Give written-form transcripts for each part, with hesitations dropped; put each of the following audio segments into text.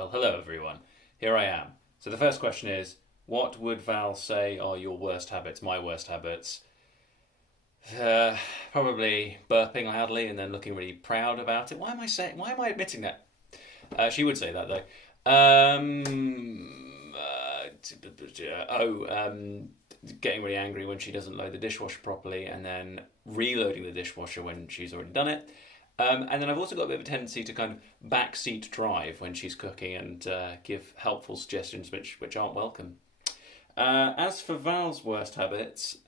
Well, hello everyone. Here I am. So the first question is, what would Val say are your worst habits, my worst habits? Uh, Probably burping loudly and then looking really proud about it. Why am I admitting that? She would say that though. Getting really angry when she doesn't load the dishwasher properly and then reloading the dishwasher when she's already done it. And then I've also got a bit of a tendency to kind of backseat drive when she's cooking and give helpful suggestions which aren't welcome. As for Val's worst habits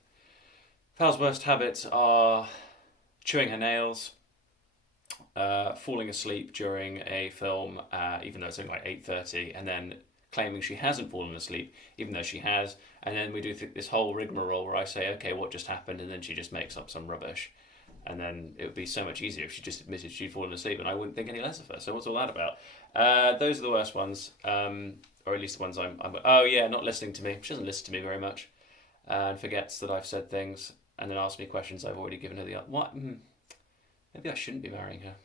are chewing her nails, falling asleep during a film, even though it's only like 8:30, and then claiming she hasn't fallen asleep, even though she has. And then we do this whole rigmarole where I say, okay, what just happened? And then she just makes up some rubbish. And then it would be so much easier if she just admitted she'd fallen asleep and I wouldn't think any less of her. So what's all that about? Those are the worst ones, or at least the ones oh yeah, not listening to me. She doesn't listen to me very much, and forgets that I've said things, and then asks me questions I've already given her the what? Maybe I shouldn't be marrying her.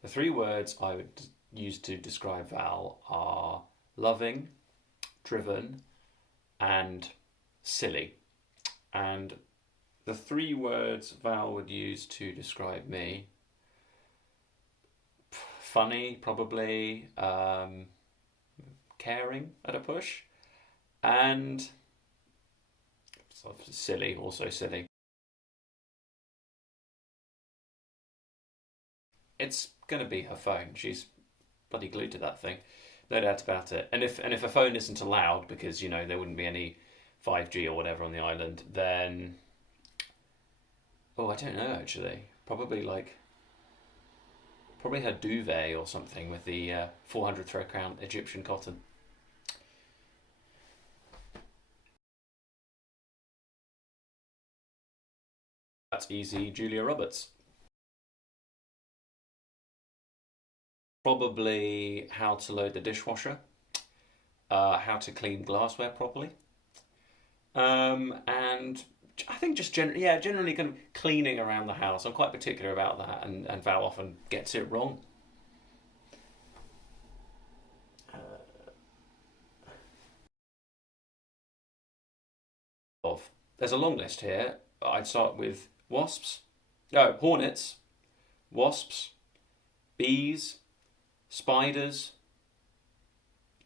The three words I would use to describe Val are loving, driven, and silly. And the three words Val would use to describe me: funny, probably, caring at a push, and sort of silly, also silly. It's going to be her phone. She's bloody glued to that thing. No doubt about it. And if a phone isn't allowed because there wouldn't be any 5G or whatever on the island, then I don't know actually. Probably her duvet or something with the 400 thread count Egyptian cotton. That's easy, Julia Roberts. Probably how to load the dishwasher, how to clean glassware properly, and I think just generally kind of cleaning around the house. I'm quite particular about that, and Val often gets it wrong. Of There's a long list here. I'd start with wasps, no hornets, wasps, bees, spiders.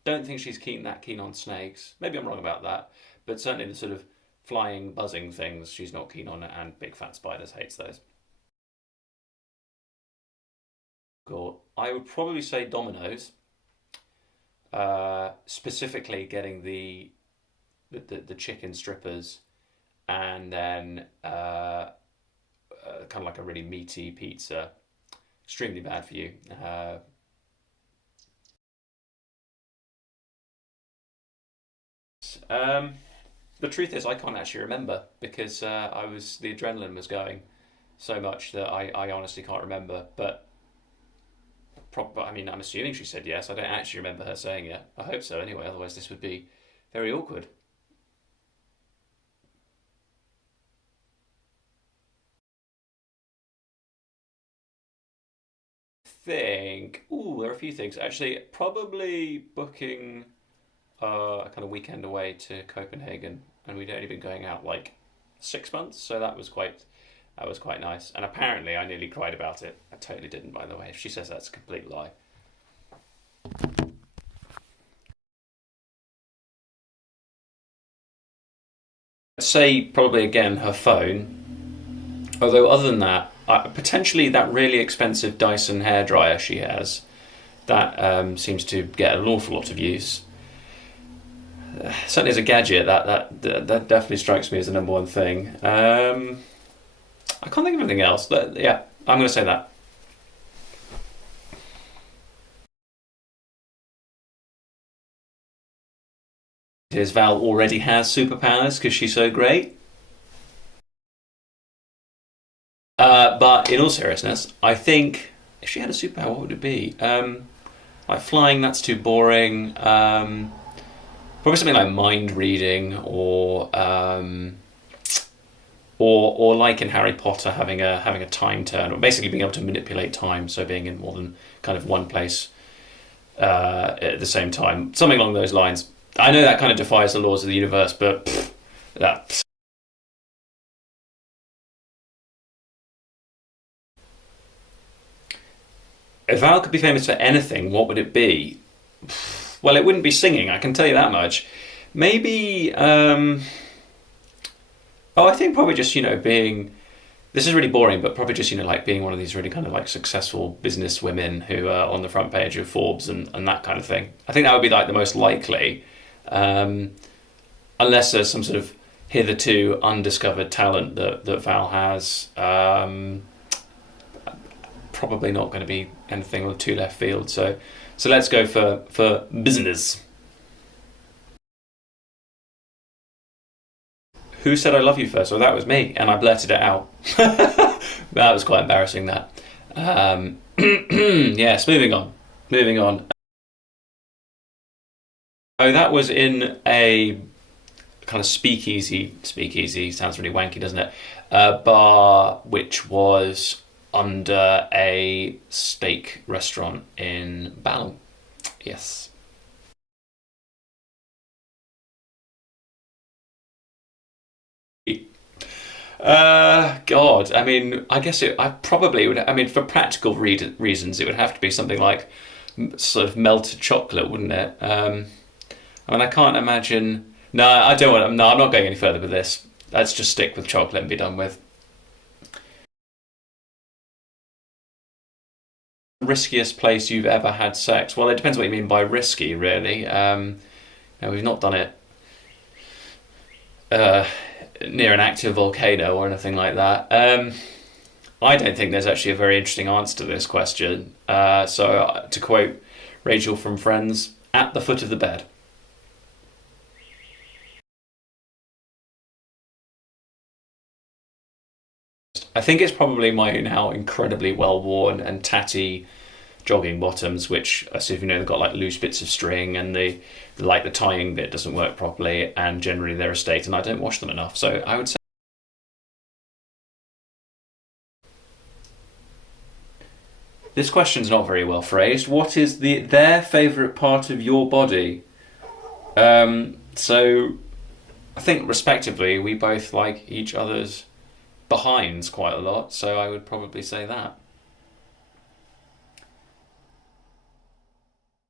Don't think she's that keen on snakes. Maybe I'm wrong about that, but certainly the sort of flying, buzzing things she's not keen on, and big fat spiders hates those. Cool. I would probably say dominoes. Specifically, getting the chicken strippers, and then kind of like a really meaty pizza. Extremely bad for you. Um, the truth is, I can't actually remember because the adrenaline was going so much that I honestly can't remember. But I mean, I'm assuming she said yes. I don't actually remember her saying it. I hope so anyway. Otherwise, this would be very awkward. There are a few things actually. Probably booking a kind of weekend away to Copenhagen, and we'd only been going out like 6 months, so that was quite nice. And apparently, I nearly cried about it. I totally didn't, by the way. If she says that's a complete lie. I'd say probably again her phone. Although other than that, potentially that really expensive Dyson hairdryer she has. That seems to get an awful lot of use. Certainly as a gadget, that definitely strikes me as the number one thing. I can't think of anything else. But yeah, I'm going to say that. His Val already has superpowers because she's so great. But in all seriousness, I think if she had a superpower, what would it be? Like flying, that's too boring. Probably something like mind reading or or like in Harry Potter, having a time turn, or basically being able to manipulate time, so being in more than kind of one place at the same time, something along those lines. I know that kind of defies the laws of the universe, but that. If Val could be famous for anything, what would it be? Well, it wouldn't be singing, I can tell you that much. Maybe. Oh, I think probably just being. This is really boring, but probably just like being one of these really kind of like successful business women who are on the front page of Forbes and that kind of thing. I think that would be like the most likely, unless there's some sort of hitherto undiscovered talent that Val has. Probably not going to be anything with two left field. So let's go for business. Who said I love you first? Well, that was me, and I blurted it out. That was quite embarrassing, that. Yes, moving on. Moving on. Oh, that was in a kind of speakeasy. Speakeasy sounds really wanky, doesn't it? Bar which was under a steak restaurant in Balham. Yes. God, I mean, I guess I probably would. I mean, for practical reasons, it would have to be something like sort of melted chocolate, wouldn't it? I mean, I can't imagine. No, I don't want. No, I'm not going any further with this. Let's just stick with chocolate and be done with. Riskiest place you've ever had sex? Well, it depends what you mean by risky, really. No, we've not done it uh, near an active volcano or anything like that. I don't think there's actually a very interesting answer to this question. So, to quote Rachel from Friends, at the foot of the bed. I think it's probably my now incredibly well worn and tatty jogging bottoms, which, as if they've got like loose bits of string and the tying bit doesn't work properly, and generally they're a state, and I don't wash them enough. So I would say this question's not very well phrased. What is their favourite part of your body? So I think respectively we both like each other's behinds quite a lot, so I would probably say that.